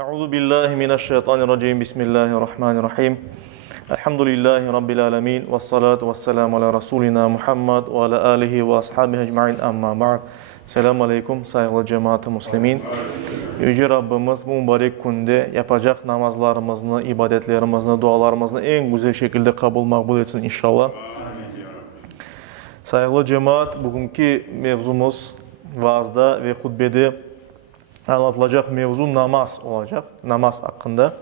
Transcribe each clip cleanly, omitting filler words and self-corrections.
Euzu billahi mineşşeytanirracim. Bismillahirrahmanirrahim. Elhamdülillahi rabbil alamin ve salatu vesselamu ala rasulina Muhammed ve ala alihi ve ashabihi ecmaîn. Amma ba'd. Selamun aleyküm saygılı cemaat-i muslimin. Yüce Rabbimiz bu mübarek günde yapacak namazlarımızı, ibadetlerimizi, dualarımızı en güzel şekilde kabul makbul etsin inşallah. Saygılı cemaat, bugünkü mevzumuz vaazda ve hutbede anlatılacak mevzu namaz olacak. Namaz hakkında.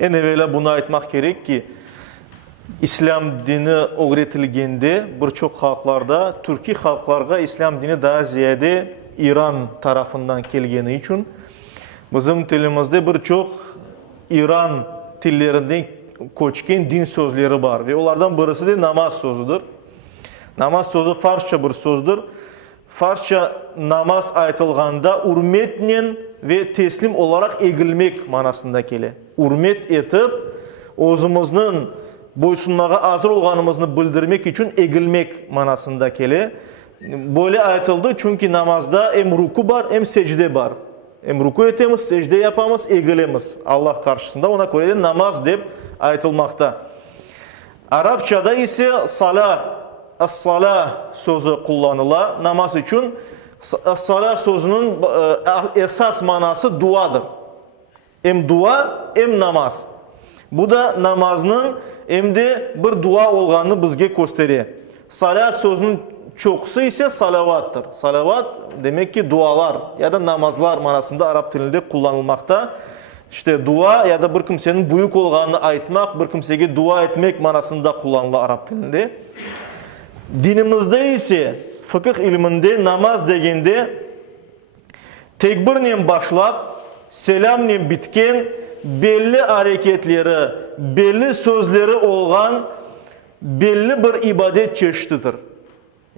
En evvela bunu aytmak gerek ki İslam dini öğretilgende birçok halklarda, Türkiye halklarga İslam dini daha ziyade İran tarafından gelgeni için bizim tilimizde birçok İran tillerinden koçken din sözleri var ve onlardan birisi de namaz sözüdür. Namaz sözü Farsça bir sözdür. Farsça namaz aytılganda hürmetle ve teslim olarak egilmek manasında gelir. Hürmet etip özümüzün boysunmağa hazır olganımızı bildirmek için egilmek manasında gelir. Böyle aytıldı çünkü namazda hem ruku var hem secde var. Hem ruku etemiz, secde yapamız, egilemiz Allah karşısında. Ona göre de namaz deyip aytılmakta. Arapçada ise salat, as-salah sözü kullanıla namaz için. As-salah sözünün esas manası duadır. Hem dua hem namaz. Bu da namazının hem de bir dua olganını bizge gösterir. Salat sözünün çoxusu ise salavattır. Salavat demek ki dualar ya da namazlar manasında Arap dilinde kullanılmakta. İşte dua ya da bir kimsenin büyük olganını aytmak, bir kimseye dua etmek manasında kullanılır Arap dilinde. Dinimizde ise fıkıh ilminde namaz degende tekbirle başlap, selamla bitken belli hareketleri, belli sözleri olan belli bir ibadet çeşididir.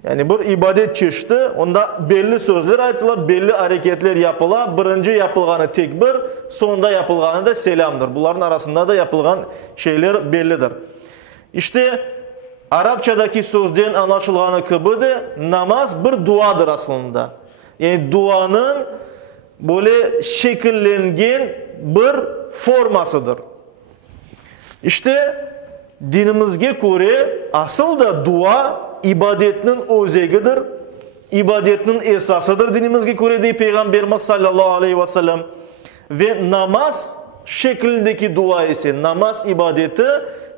Yani bir ibadet çeşidi, onda belli sözler aytıla, belli hareketler yapıla. Birinci yapılganı tekbir, sonunda yapılganı da selamdır. Bunların arasında da yapılgan şeyler bellidir. İşte Arapçadaki sözden anlaşılganı kıbıdı, namaz bir duadır aslında. Yani duanın böyle şekillengen bir formasıdır. İşte dinimizge göre asıl da dua ibadetinin özegidir. İbadetinin esasıdır dinimizge göre de Peygamberimiz sallallahu aleyhi ve sellem. Ve namaz şeklindeki dua ise namaz ibadeti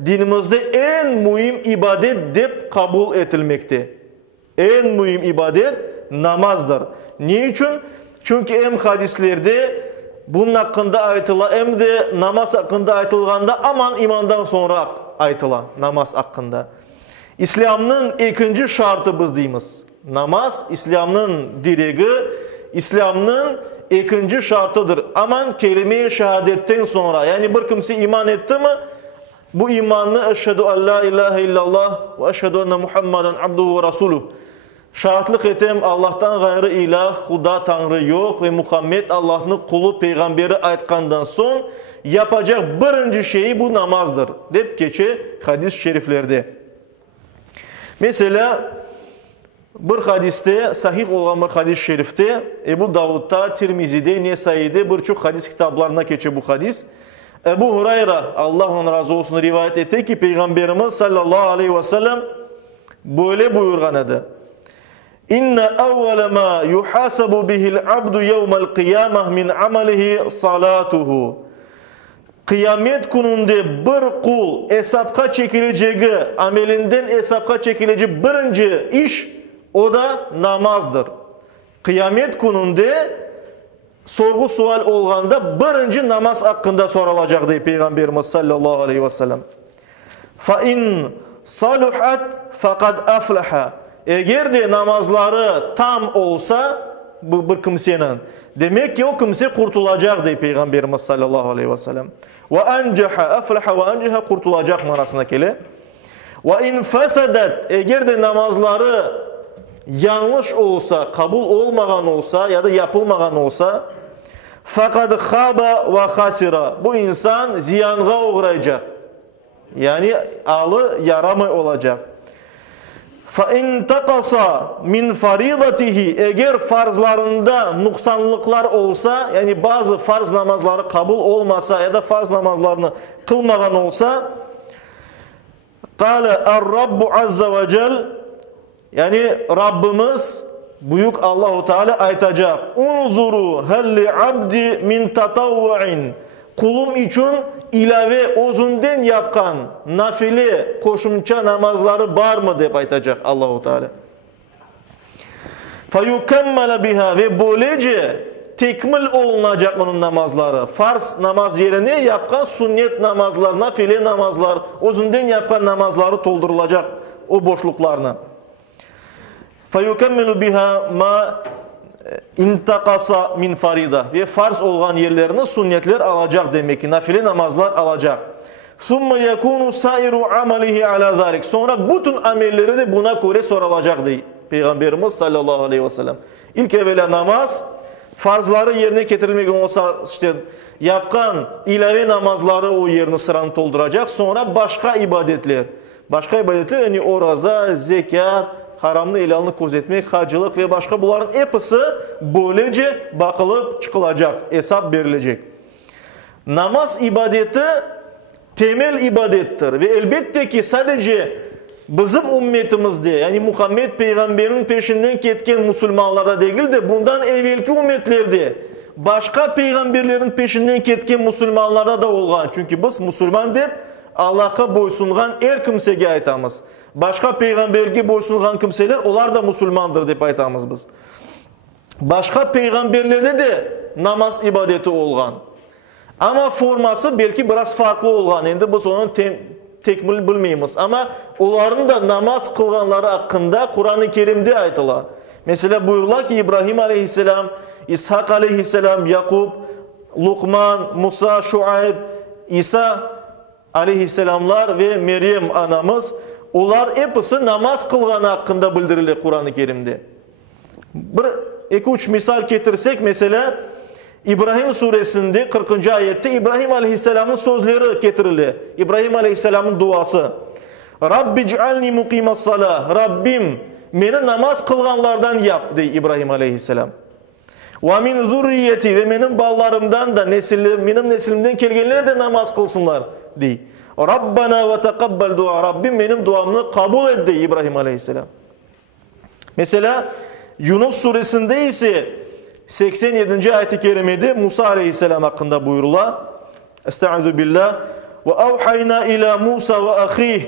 dinimizde en mühim ibadet deyip kabul edilmekte. En mühim ibadet namazdır. Niçin? Çünkü hem hadislerde bunun hakkında aytıla hem de namaz hakkında aytılganda aman imandan sonra aytıla namaz hakkında. İslam'ın ikinci şartı biz deyimiz. Namaz İslam'ın direği, İslam'ın ikinci şartıdır. Aman kelime-i şehadetten sonra yani bir kimse iman etti mi bu imanını eşhedü en la ilahe illallah ve eşhedü enne Muhammeden abduhu ve rasuluh. Şahitlik etem Allah'tan gayrı ilah, Huda Tanrı yok ve Muhammed Allah'ın kulu peygamberi aytkandan son yapacak birinci şeyi bu namazdır. Deyip geçe hadis-i şeriflerde. Mesela bir hadiste, sahih olan bir hadis-i şerifte Ebu Davud'da, Tirmizi'de, Nesai'de birçok hadis kitaplarına geçe bu hadis. Ebu Hureyre, Allah onun razı olsun rivayet etti ki Peygamberimiz sallallahu aleyhi ve sellem böyle buyurganıdır. İnne evvele ma yuhasabu bihil abdu yevmel kıyamah min amelihi salatuhu. Kıyamet gününde bir kul hesapka çekileceği, amelinden hesapka çekileceği birinci iş o da namazdır. Kıyamet gününde sorgu sual olganda birinci namaz hakkında sorulacak diye Peygamberimiz sallallahu aleyhi ve sellem. Fa in saluhat faqad aflaha. Eğer de namazları tam olsa bu bir kimsenin demek ki o kimse kurtulacak diye Peygamberimiz sallallahu aleyhi ve sellem. Ve enceha aflaha ve enceha kurtulacak manasına gelir. Ve in fasadat eğer de namazları yanlış olsa, kabul olmagan olsa ya da yapılmagan olsa fakat khaba ve khasira bu insan ziyanga uğrayacak. Yani alı yaramay olacak. فَاِنْ تَقَصَ مِنْ فَرِيضَتِهِ Eğer farzlarında nuksanlıklar olsa, yani bazı farz namazları kabul olmasa ya da farz namazlarını kılmadan olsa, قَالَ الرَّبُّ عَزَّ وَجَلْ Yani Rabbimiz büyük Allahu Teala aytacak. Unzuru hal li abdi min tatavvu'in. Kulum için ilave özünden yapkan nafile koşumça namazları var mı deyip aytacak Allahu Teala. Fayukammala biha ve böylece tekmil olunacak onun namazları. Farz namaz yerine yapkan sünnet namazlar, nafile namazlar, özünden yapkan namazları doldurulacak o boşluklarına. فَيُكَمِّلُ بِهَا مَا اِنْتَقَصَ min farida ve farz olan yerlerini sünnetler alacak demek ki, nafile namazlar alacak. ثُمَّ يَكُونُ سَائِرُ عَمَلِهِ عَلَى ذَلِكَ Sonra bütün amelleri de buna göre sorulacak diye Peygamberimiz sallallahu aleyhi ve sellem. İlk evvela namaz, farzları yerine getirilmek olsa işte yapkan ilave namazları o yerini sıranı dolduracak. Sonra başka ibadetler. Başka ibadetler yani oraza, zekat, haramlı helalını gözetmek, hacılık ve başka bunların hepsi böylece bakılıp çıkılacak, hesap verilecek. Namaz ibadeti temel ibadettir ve elbette ki sadece bizim ümmetimizde yani Muhammed Peygamber'in peşinden ketken Müslümanlarda değil de bundan evvelki ümmetlerde başka peygamberlerin peşinden ketken Müslümanlarda da olgan. Çünkü biz Müslüman deyip Allah'a boysungan her kimsege aytamız. Başka peygamberge boysungan kimseler onlar da Müslümandır deyip aytamız biz. Başka peygamberlerde de namaz ibadeti olgan. Ama forması belki biraz farklı olgan. Şimdi biz onun tekmil bilmeyimiz. Ama onların da namaz kılganları hakkında Kur'an-ı Kerim'de aytılar. Mesela buyurlar ki İbrahim aleyhisselam, İshak aleyhisselam, Yakup, Lukman, Musa, Şuayb, İsa aleyhisselamlar ve Meryem anamız, onlar hepsi namaz kılganı hakkında bildirilir Kur'an-ı Kerim'de. Bir 2-3 misal getirsek mesela İbrahim suresinde 40. ayette İbrahim aleyhisselamın sözleri getirilir. İbrahim aleyhisselamın duası. Rabbi c'alni muqimas salah. Rabbim beni namaz kılganlardan yap diye İbrahim aleyhisselam. Ve min zurriyeti ve benim ballarımdan da benim neslimden kelgenler de namaz kılsınlar diye. Rabbana ve tekabbel dua. Rabbim benim duamını kabul et diye İbrahim aleyhisselam. Mesela Yunus suresinde ise 87. ayet-i kerimede Musa aleyhisselam hakkında buyurular. Estaizu billah. Ve avhayna ila Musa ve ahih.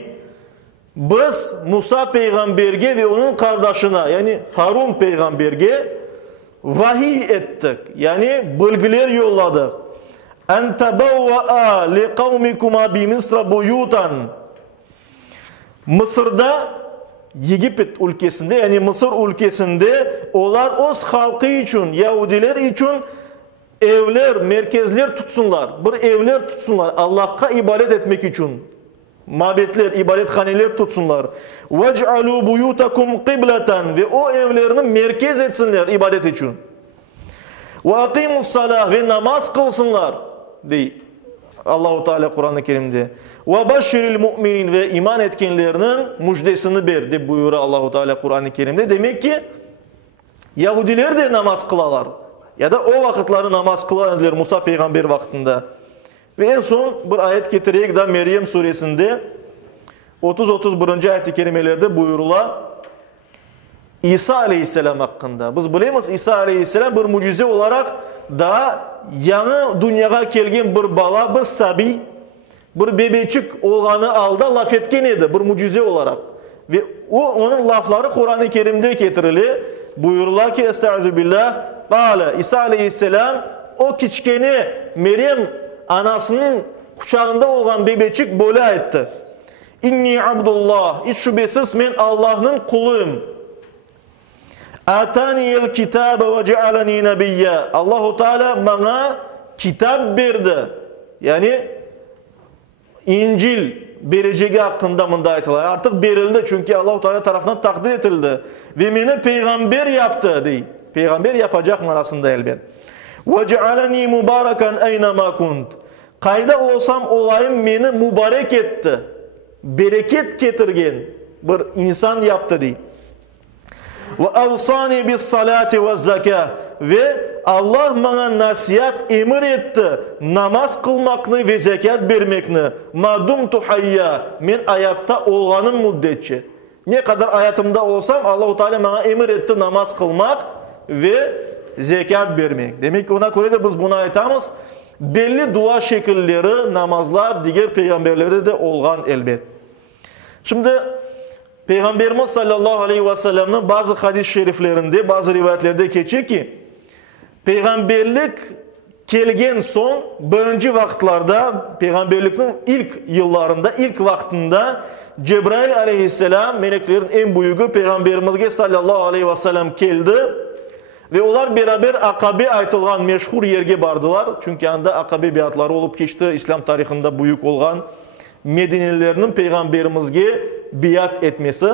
Biz Musa peygamberge ve onun kardeşine yani Harun peygamberge vahiy ettik. Yani bilgiler yolladık. En tebevva'a li kavmikuma bi Mısra buyutan. Mısır'da Yegipet ülkesinde yani Mısır ülkesinde onlar öz halkı için, Yahudiler için evler, merkezler tutsunlar. Bir evler tutsunlar Allah'a ibadet etmek için. Mabetler, ibadethaneler tutsunlar. وَجْعَلُوا بُيُوتَكُمْ قِبْلَةً Ve o evlerini merkez etsinler ibadet için. وَاَقِيمُوا الصَّلَاةِ Ve namaz kılsınlar diye Allah-u Teala Kur'an-ı Kerim'de. وَبَشِّرِ الْمُؤْمِنِينَ Ve iman etkenlerinin müjdesini verdi buyuruyor Allah-u Teala Kur'an-ı Kerim'de. Demek ki Yahudiler de namaz kılarlar. Ya da o vakitleri namaz kılarlar Musa peygamber vaktinde. Ve en son bir ayet getirerek de Meryem suresinde 30-31. ayet-i kerimelerde buyurular. İsa aleyhisselam hakkında. Biz bilemiz İsa aleyhisselam bir mucize olarak daha yanı dünyaya gelgen bir bala, bir sabi, bir bebecik olganı aldı laf etken edi bir mucize olarak. Ve onun lafları Kur'an-ı Kerim'de getirilir. Buyururlar ki estaizu billah. Kale İsa aleyhisselam o kiçkeni Meryem anasının kucağında olan bebecik böyle etti. İnni abdullah. Hiç şüphesiz ben Allah'ın kuluyum. Ataniyel kitabe ve cealeni nebiyye. Allahu Teala bana kitap verdi. Yani İncil vereceği hakkında mında aytılar. Artık verildi çünkü Allah-u Teala tarafından takdir edildi. Ve beni peygamber yaptı diye. Peygamber yapacak manasında elbet. وَجَعَلَنِي مُبَارَكًا اَيْنَمَا كُنْتُ Kayda olsam olayım beni mübarek etti. Bereket getirgen. bir insan yaptı deyip. Ve avsani bis salati ve zaka ve Allah bana nasihat emir etti namaz kılmakını ve zekat vermekini madumtu hayya men hayatta olganım müddetçe. Ne kadar hayatımda olsam Allah-u Teala bana emir etti namaz kılmak ve zekat vermek. Demek ki ona göre de biz buna aytamız. Belli dua şekilleri, namazlar diğer peygamberlerde de olgan elbet. Şimdi Peygamberimiz sallallahu aleyhi ve sellem'in bazı hadis-i şeriflerinde, bazı rivayetlerde geçiyor ki peygamberlik kelgen son birinci vaktlarda, peygamberlikin ilk yıllarında, ilk vaktinde Cebrail aleyhisselam meleklerin en büyüğü peygamberimizge sallallahu aleyhi ve sellem geldi ve onlar beraber Akabe aytılgan meşhur yerge bardılar. Çünkü anda Akabe biatları olup geçti, İslam tarihinde büyük olan Medine'lilerinin peygamberimizge biat etmesi.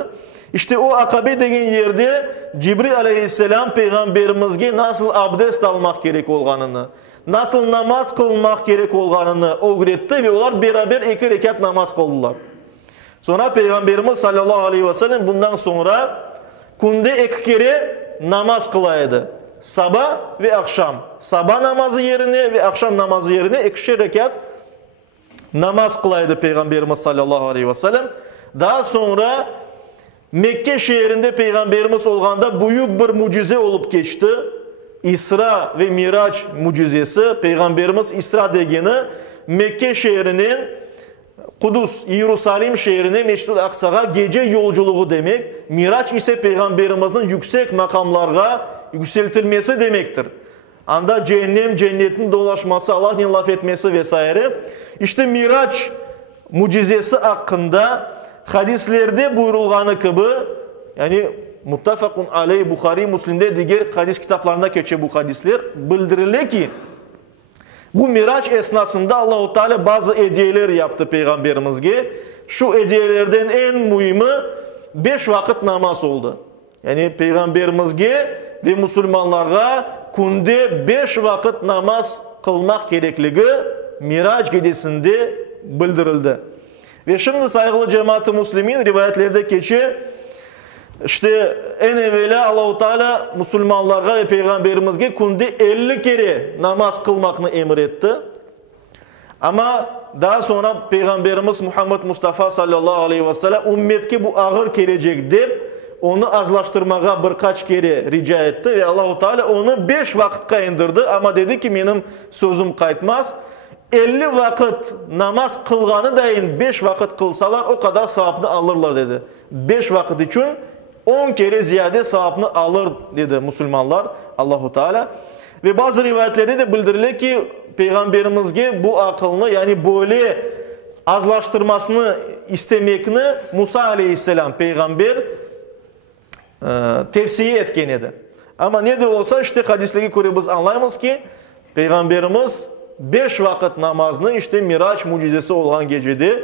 İşte o Akabe degen yerde Cibril aleyhisselam peygamberimizge nasıl abdest almak gerek olganını, nasıl namaz kılmak gerek olganını öğretti ve onlar beraber 2 rekat namaz kıldılar. Sonra Peygamberimiz sallallahu aleyhi ve sellem bundan sonra günde 2 kere namaz kılaydı. Sabah ve akşam. Sabah namazı yerine ve akşam namazı yerine 2 rekat namaz kılaydı Peygamberimiz sallallahu aleyhi ve sellem. Daha sonra Mekke şehrinde Peygamberimiz olganda büyük bir mucize olup geçti. İsra ve Miraç mucizesi. Peygamberimiz İsra degeni Mekke şehrinin Kudüs, Yerusalim şehrine Mescid-i Aksa'ya gece yolculuğu demek. Miraç ise Peygamberimizin yüksek makamlara yükseltilmesi demektir. Anda cehennem, cennetin dolaşması, Allah'ın laf etmesi vesaire. İşte Miraç mucizesi hakkında hadislerde buyurulganı gibi, yani muttafakun aleyh Bukhari, Müslim'de diğer hadis kitaplarında geçiyor bu hadisler. Bildirilir ki bu Miraç esnasında Allah-u Teala bazı hediyeler yaptı Peygamberimizge. Şu hediyelerden en mühimi 5 vakit namaz oldu. Yani Peygamberimizge ve Müslümanlara günde 5 vakit namaz kılmak gerekliliği Miraç gecesinde bildirildi. Ve şimdi saygılı cemaat-ı Müslümin rivayetlerde geçiyor. İşte en evvela Allah-u Teala Müslümanlara ve Peygamberimizge günde 50 kere namaz kılmakını emretti. Ama daha sonra Peygamberimiz Muhammed Mustafa sallallahu aleyhi ve sellem ümmetke bu ağır gelecek deyip onu azlaştırmaya birkaç kere rica etti ve Allah-u Teala onu 5 vakitte indirdi. Ama dedi ki benim sözüm kayıtmaz. 50 vakit namaz kılganı dahi 5 vakit kılsalar o kadar sevapını alırlar dedi. 5 vakit için 10 kere ziyade sevapını alır dedi Müslümanlar Allah-u Teala. Ve bazı rivayetlerde de bildirilir ki Peygamberimizge bu akılını yani böyle azlaştırmasını istemekini Musa aleyhisselam peygamber tavsiye etken edi. Ama ne de olsa işte hadisleri göre biz anlayamız ki Peygamberimiz 5 vakit namazını işte Miraç mucizesi olan gecede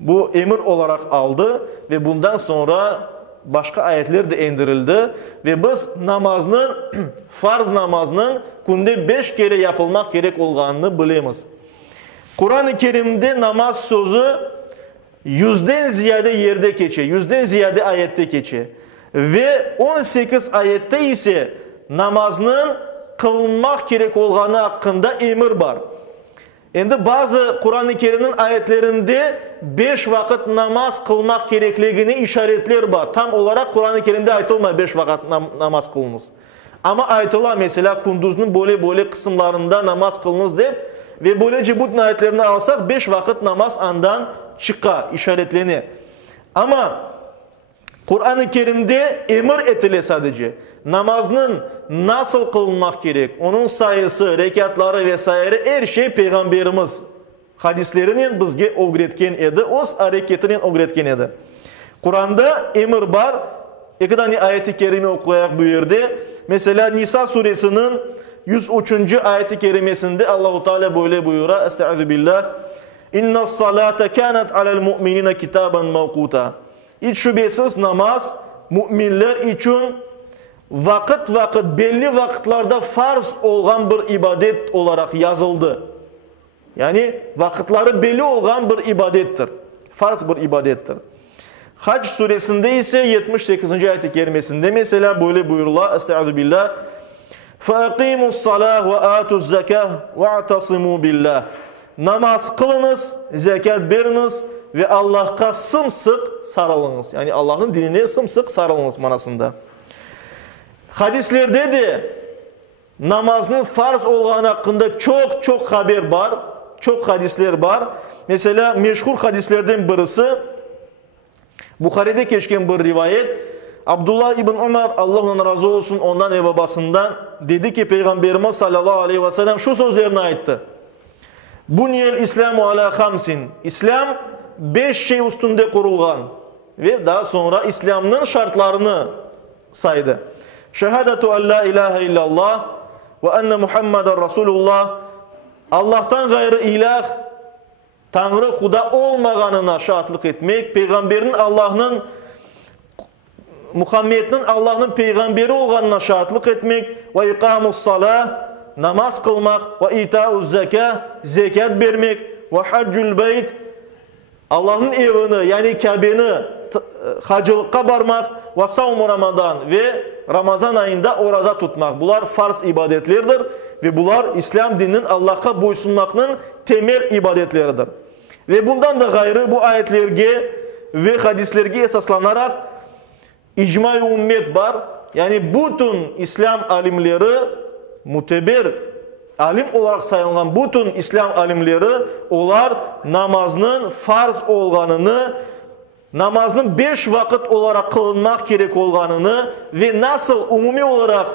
bu emir olarak aldı ve bundan sonra başka ayetler de indirildi ve biz namazının farz namazının günde 5 kere yapılmak gerek olganını bilemiz. Kur'an-ı Kerim'de namaz sözü 100'den ziyade yerde geçiyor, 100'den ziyade ayette geçiyor. Ve 18 ayette ise namazının kılınmak gerek olganı hakkında emir var. Şimdi bazı Kur'an-ı Kerim'in ayetlerinde 5 vakit namaz kılmak gerekliliğine işaretler var. Tam olarak Kur'an-ı Kerim'de ayetolmay 5 vakit namaz kılınız. Ama ayetola mesela kunduzun böyle kısımlarında namaz kılınız deyip ve böylece bu ayetlerini alsak 5 vakit namaz andan çıka işaretlenir. Ama Kur'an-ı Kerim'de emir etile sadece. Namazının nasıl kılınmak gerek, onun sayısı, rekatları vesaire her şey Peygamberimiz hadislerinin bizge öğretken edi, öz hareketinin öğretken edi. Kur'an'da emir var. 2 tane ayet-i kerime okuyarak buyurdu. Mesela Nisa suresinin 103. ayet-i kerimesinde Allah-u Teala böyle buyuruyor. Estaizu billah. İnna salate kanat alel mu'minine kitaben mevkuta. Hiç şüphesiz namaz müminler için vakit belli vakitlerde farz olan bir ibadet olarak yazıldı. Yani vakitleri belli olan bir ibadettir. Farz bir ibadettir. Hac suresinde ise 78. ayet-i kerimesinde mesela böyle buyurulur. Estaizu billah. فَاَقِيمُوا الصَّلَاةِ وَآتُوا الزَّكَاةِ وَاَعْتَصِمُوا بِاللّٰهِ Namaz kılınız, zekat veriniz ve Allah'a sımsık sarılınız. Yani Allah'ın dinine sımsık sarılınız manasında. Hadislerde de namazın farz olğanı hakkında çok haber var. Çok hadisler var. Mesela meşhur hadislerden birisi Bukhari'de geçen bir rivayet. Abdullah ibn Ömer, Allah ondan razı olsun, ondan ve babasından dedi ki Peygamberimiz sallallahu aleyhi ve sellem şu sözlerini ayıttı. Bunyel İslamu ala hamsin. İslam 5 şey üstünde kurulgan. Ve daha sonra İslam'ın şartlarını saydı. Şehadatu en la ilahe illallah ve enne Muhammeden Resulullah. Allah'tan gayrı ilah, Tanrı Huda olmaganına şahitlik etmek, Peygamberin Allah'ın Muhammed'in Allah'ın peygamberi olganına şahitlik etmek ve ikamus salah, namaz kılmak ve itauz zekah, zekat vermek ve haccul beyt, Allah'ın evini yani Kabe'ni hacılıkka barmak ve savmu Ramazan ve Ramazan ayında oraza tutmak. Bunlar farz ibadetlerdir ve bunlar İslam dininin Allah'a boysunmakının temel ibadetleridir. Ve bundan da gayrı bu ayetlerge ve hadislerge esaslanarak icma-i ümmet var. Yani bütün İslam alimleri muteber alim olarak sayılan bütün İslam alimleri onlar namazının farz olganını, namazının 5 vakit olarak kılınmak gerek olganını ve nasıl umumi olarak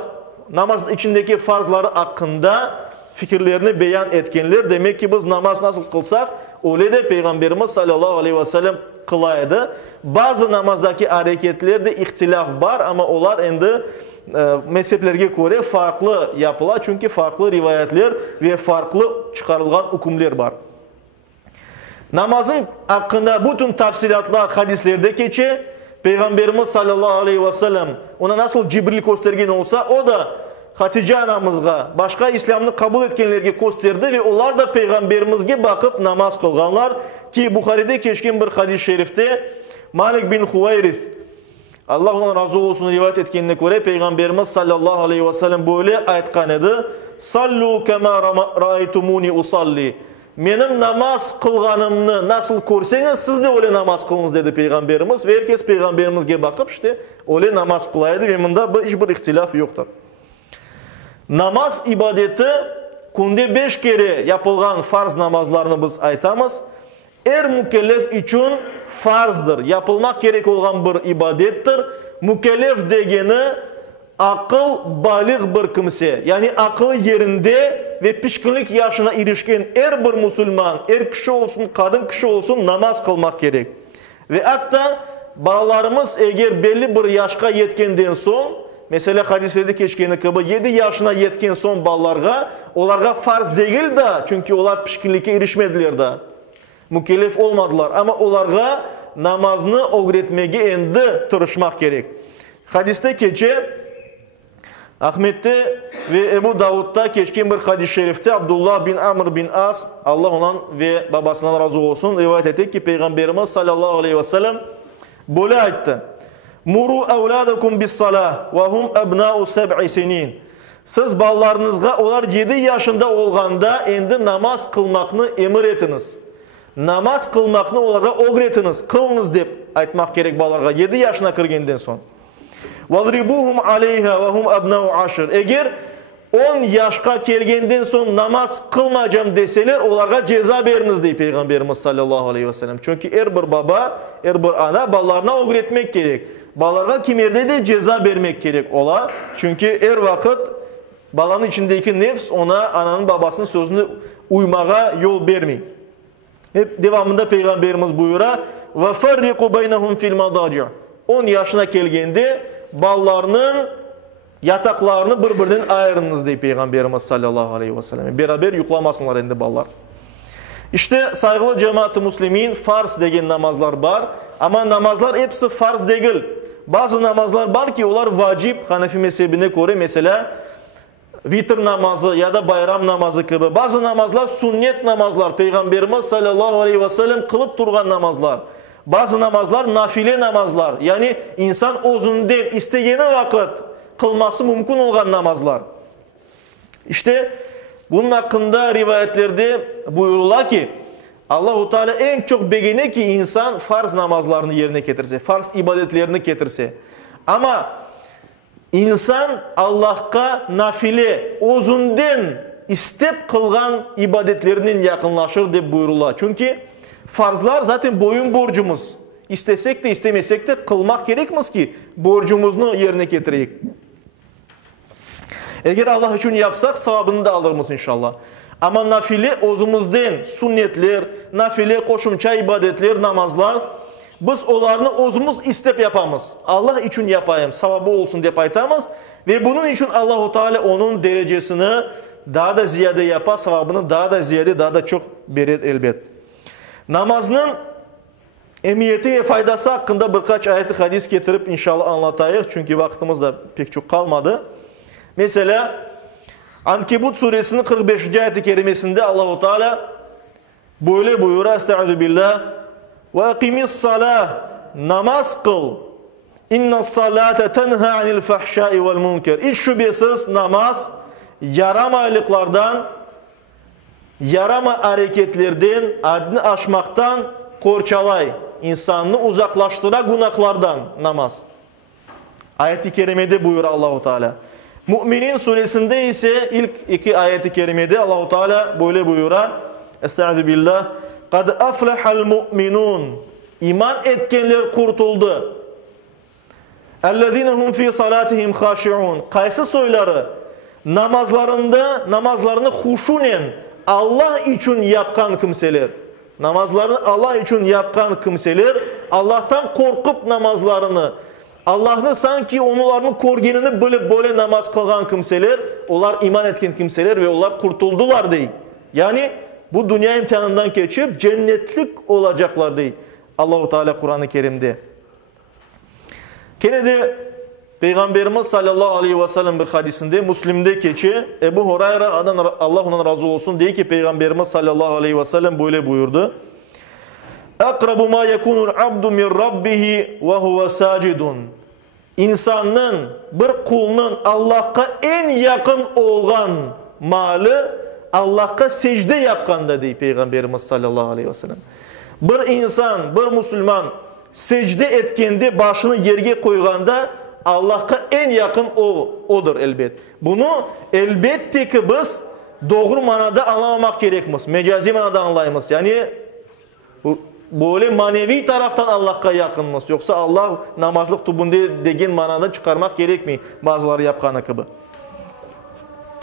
namazın içindeki farzları hakkında fikirlerini beyan etkenler. Demek ki biz namaz nasıl kılsak öyle de Peygamberimiz sallallahu aleyhi ve sellem kılaydı. Bazı namazdaki hareketlerde ihtilaf var ama onlar endi mezheplerge göre farklı yapılar. Çünkü farklı rivayetler ve farklı çıkarılgan hükümler var. Namazın hakkında bütün tafsilatlar hadislerde geçe. Peygamberimiz sallallahu aleyhi ve sellem ona nasıl Cibril göstergen olsa o da Hatice anamızga, başka İslam'ını kabul etkenlerge gösterdi ve onlar da Peygamberimizge bakıp namaz kılganlar ki Bukhari'de geçken bir hadis-i şerifte Malik bin Huwayrith Allah ondan razı olsun rivayet etkenine göre Peygamberimiz sallallahu aleyhi ve sellem böyle ayetkan edi. Sallu kema ra'aytumuni usalli. Benim namaz kılganımını nasıl görseniz siz de öyle namaz kılınız dedi Peygamberimiz ve herkes Peygamberimizge bakıp işte öyle namaz kılaydı ve bunda hiçbir ihtilaf yoktur. Namaz ibadeti günde 5 kere yapılgan farz namazlarını biz aytamız. Mükellef için farzdır. Yapılmak gerek olan bir ibadettir. Mükellef degeni akıl balik bir kimse. Yani akıl yerinde ve pişkinlik yaşına erişken bir Müslüman, kişi olsun, kadın kişi olsun namaz kılmak gerek. Ve hatta balalarımız eğer belli bir yaşa yetkenden son, mesela hadislerde geçkeni gibi 7 yaşına yetken son ballarga, onlarga farz değil de çünkü onlar pişkinlikке erişmediler de. Mükellef olmadılar ama onlarga namazını öğretmeye endi tırışmak gerek. Hadiste keçe Ahmet'te ve Ebu Davud'da geçken bir hadis-i şerifte Abdullah bin Amr bin As Allah ondan ve babasından razı olsun rivayet etti ki Peygamberimiz sallallahu aleyhi ve sellem böyle ayıttı. Muru evladakum bis salah ve hum ebna'u 7 sinin. Siz ballarınızga onlar 7 yaşında olganda endi namaz kılmakını emir etiniz. Namaz kılmakını onlara öğretiniz, kılınız dep aytmak gerek ballarga 7 yaşına kirgenden son. Vadribuhum aleyha ve hum ebna'u 10. Eğer 10 yaşka kelgenden son namaz kılmayacağım deseler onlara ceza veriniz diye Peygamberimiz sallallahu aleyhi ve sellem. Çünkü bir baba, bir ana ballarına öğretmek gerek. Ballarga kimerde de ceza vermek gerek ola. Çünkü vakit balanın içindeki nefs ona ananın babasının sözünü uymağa yol vermiyor. Hep devamında Peygamberimiz buyura ve farriqu beynehum fil madaci'. 10 yaşına kelgende ballarının yataklarını birbirinden ayırınız diye Peygamberimiz sallallahu aleyhi ve sellem. Beraber yuklamasınlar endi ballar. İşte saygılı cemaat-ı muslimin farz degen namazlar var. Ama namazlar hepsi farz değil. Bazı namazlar var ki onlar vacip Hanefi mezhebine göre mesela vitr namazı ya da bayram namazı gibi. Bazı namazlar sünnet namazlar. Peygamberimiz sallallahu aleyhi ve sellem kılıp durgan namazlar. Bazı namazlar nafile namazlar. Yani insan özünden isteyene vakit kılması mümkün olan namazlar. İşte bunun hakkında rivayetlerde buyurulur ki Allah-u Teala en çok beğenir ki insan farz namazlarını yerine getirse, farz ibadetlerini getirse. Ama insan Allah'a nafile, özünden istep kılgan ibadetlerinin yakınlaşır diye buyurulur. Çünkü farzlar zaten boyun borcumuz. İstesek de istemesek de kılmak gerekmez ki borcumuzu yerine getireyik. Eğer Allah için yapsak sevabını da alırız inşallah. Ama nafile özümüzden sünnetler, nafile koşumça ibadetler, namazlar biz onlarını özümüz istep yapamız. Allah için yapayım, sevabı olsun diye aytamız ve bunun için Allah-u Teala onun derecesini daha da ziyade yapar, sevabını daha da ziyade, daha da çok verir elbet. Namazın emniyeti ve faydası hakkında birkaç ayet hadis getirip inşallah anlatayım. Çünkü vaktimiz de pek çok kalmadı. Mesela Ankebut suresinin 45. ayet-i kerimesinde Allah-u Teala böyle buyuruyor. Estağfirullah. Ve akimis salah, namaz kıl. İnna salate tenha anil fahşai vel munker. Hiç şüphesiz namaz yaramaylıklardan, yarama hareketlerden, adını aşmaktan korçalay. İnsanını uzaklaştıra günahlardan namaz. Ayet-i kerimede buyuruyor Allah-u Teala. Müminin suresinde ise ilk iki ayet-i kerimede Allah-u Teala böyle buyuruyor. Estağfirullah. Kad aflahal mu'minun. İman etkenler kurtuldu. Ellezinehum fi salatihim khashi'un. Kaysı soyları namazlarını huşunen Allah için yapkan kimseler. Namazlarını Allah için yapkan kimseler Allah'tan korkup namazlarını Allah'ın sanki onların korgenini böyle namaz kılgan kimseler, onlar iman etken kimseler ve onlar kurtuldular değil. Yani bu dünya imtihanından geçip cennetlik olacaklar değil. Allah-u Teala Kur'an-ı Kerim'de. Gene de Peygamberimiz sallallahu aleyhi ve sellem bir hadisinde Müslim'de geçi Ebu Hurayra Allah ondan razı olsun diye ki Peygamberimiz sallallahu aleyhi ve sellem böyle buyurdu. Akrabu ma yekunul abdu min rabbihi ve huve sacidun. İnsanın, bir kulunun Allah'a en yakın olan malı Allah'a secde yapkanda diye Peygamberimiz sallallahu aleyhi ve sellem. Bir insan, bir Müslüman secde etkende başını yerge koyganda Allah'a en yakın odur elbet. Bunu elbette ki biz doğru manada anlamamak gerekmez. Mecazi manada anlayımız. Yani böyle manevi taraftan Allah'a yakınmız. Yoksa Allah namazlık tubunda degen manada çıkarmak gerekmiyor. Bazıları yapkanı gibi.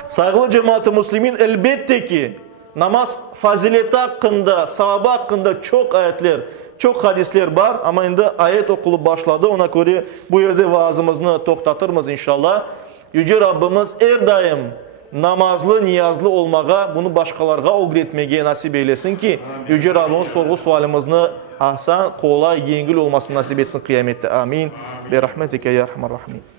Saygılı cemaat-i Müslümin elbette ki namaz fazileti hakkında, sahabı hakkında çok ayetler, çok hadisler var. Ama şimdi ayet okulu başladı. Ona göre bu yerde vaazımızı toktatırmız inşallah. Yüce Rabbimiz her daim namazlı, niyazlı olmağa, bunu başkalarına öğretmeye nasip eylesin ki Yüce Rabbimiz sorgu sualımızı asan, kolay, yengil olmasını nasip etsin kıyamette. Amin. Bi rahmetike ya rahman rahmin.